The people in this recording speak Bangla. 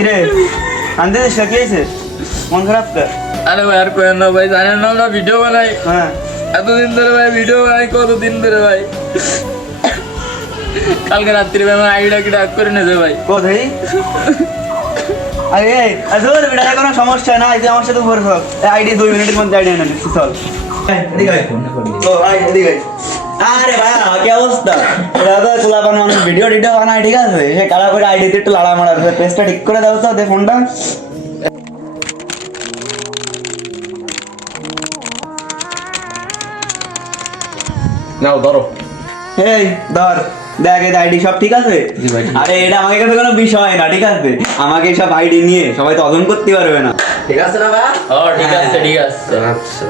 কিরে আনতে কি হয়েছে মন খারাপ কর আরে ভাই আর কোয়েন না ভাই জানেন না আমরা ভিডিও বানাই হ্যাঁ এতদিন ধরে ভাই ভিডিও বানাই কতদিন ধরে ভাই কালকে রাত্রি ভাই আমার আইডিটা কি ডাক করে নেছে ভাই কোথায় আরে আসলে ভিডিওতে কোনো সমস্যা নাই তুই আমার সাথে ভরে থাক আইডি 2 মিনিটের মধ্যে আইডি এনে দিচ্ছি চল এদিকে আয় ও আয় এদিকে আয় আরে ভাই কি অবস্থা এটা তো তোলা বানানো ভিডিও বানাই ঠিক আছে সে কালা করে আইডিতে একটু লাড়া মারা পেজটা ঠিক করে দাও তো দে ফোনটা নাও ধরো এই ধর দেখ এই আইডি সব ঠিক আছে আরে এটা আমাকে কাছে কোনো বিষয় না ঠিক আছে আমাকে সব আইডি নিয়ে সবাই তো অজন করতে পারবে না ঠিক আছে না ভাই ও ঠিক আছে ঠিক আছে আচ্ছা